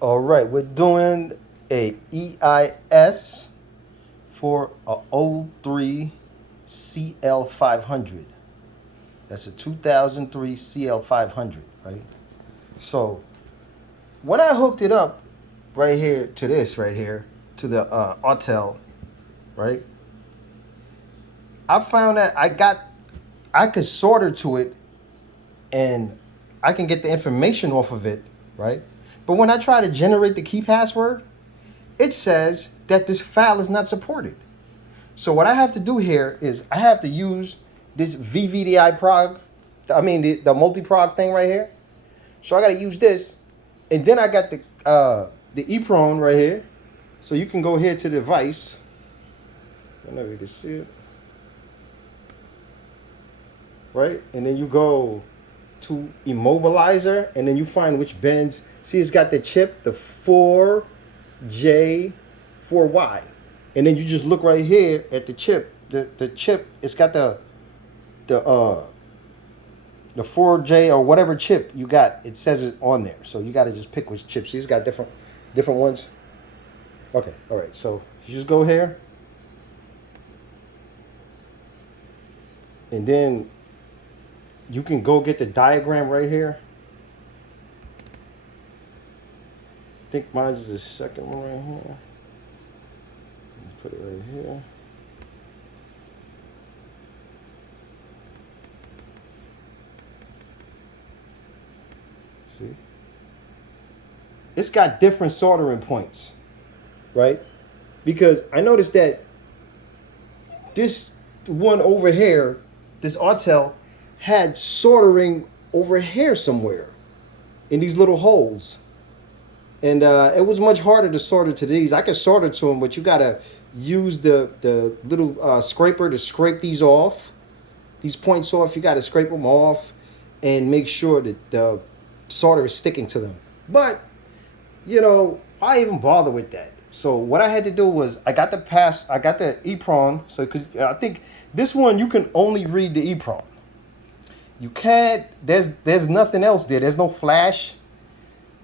All right, we're doing a EIS for a O3 CL500. That's a 2003 CL500, right? So when I hooked it up right here to this right here to the autel, right? I found that I could solder to it and I can get the information off of it, right? But when I try to generate the key password, it says that this file is not supported. So what I have to do here is I have to use this VVDI prog, the multi-prog thing right here. So I got to use this, and then I got the EEPROM right here. So you can go here to the device. I don't know if you can see it, right? And then you go to immobilizer, and then you find which bends. See, it's got the chip, the 4J, 4Y. And then you just look right here at the chip. The chip, it's got the 4J or whatever chip you got. It says it on there. So you got to just pick which chip. See, it's got different ones. Okay, all right. So you just go here. And then you can go get the diagram right here. I think mine is the second one right here. Let's put it right here. See? It's got different soldering points, right? Because I noticed that this one over here, this autel, had soldering over here somewhere in these little holes. And it was much harder to solder to these. I could solder to them, but you gotta use the little scraper to scrape these off, these points off. You gotta scrape them off and make sure that the solder is sticking to them. But why even bother with that? So what I had to do was I got the EEPROM. So I think this one you can only read the EEPROM. You can't. There's nothing else there. There's no flash.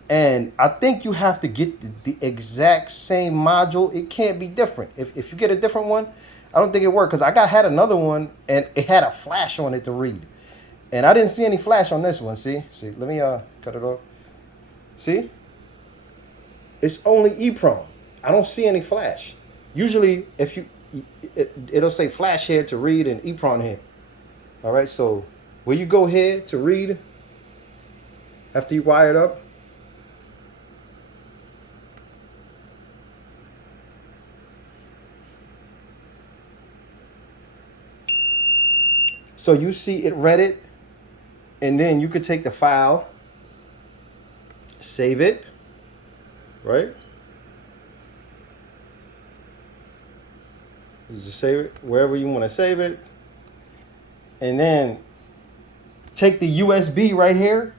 And I think you have to get the exact same module. It can't be different. If you get a different one, I don't think it worked, because had another one and it had a flash on it to read. And I didn't see any flash on this one. See, let me cut it off. See? It's only EEPROM. I don't see any flash. Usually if it'll say flash here to read and EEPROM here. All right, so where you go here to read after you wire it up, so you see it read it, and then you could take the file, save it, right? You just save it wherever you want to save it, and then take the USB right here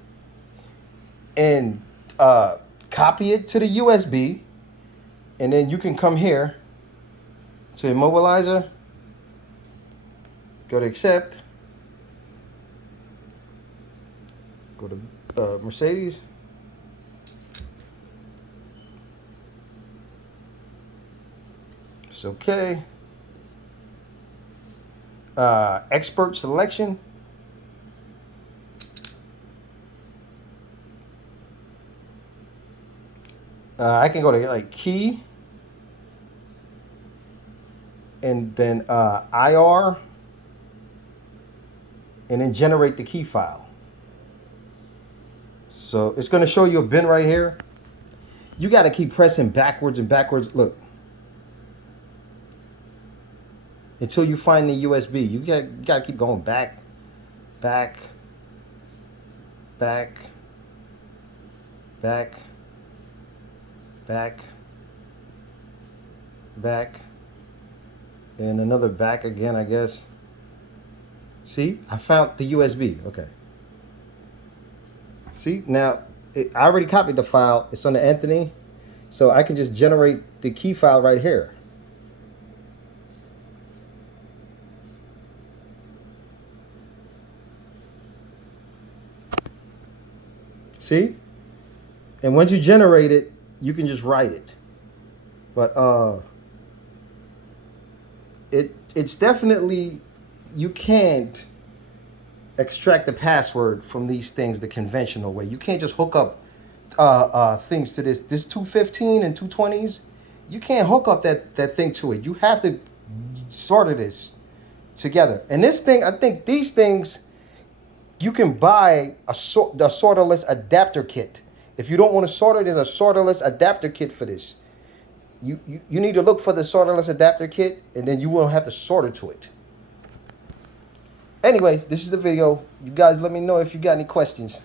and copy it to the USB, and then you can come here to immobilizer, go to accept, go to Mercedes. It's okay. Expert selection. I can go to like key, and then IR, and then generate the key file. So it's going to show you a bin right here. You got to keep pressing backwards and backwards. Look. Until you find the USB. You got to keep going back, back, back, back, back, back, and another back again, I guess. See, I found the USB. Okay. See, now I already copied the file. It's on the Anthony, so I can just generate the key file right here. See? And once you generate it, you can just write it. But it's definitely, you can't extract the password from these things the conventional way. You can't just hook up things to this 215 and 220s. You can't hook up that thing to it. You have to solder this together. And this thing, I think these things, you can buy a solderless adapter kit. If you don't want to solder, there's a solderless adapter kit for this. You need to look for the solderless adapter kit, and then you won't have to solder to it. Anyway, this is the video. You guys let me know if you got any questions.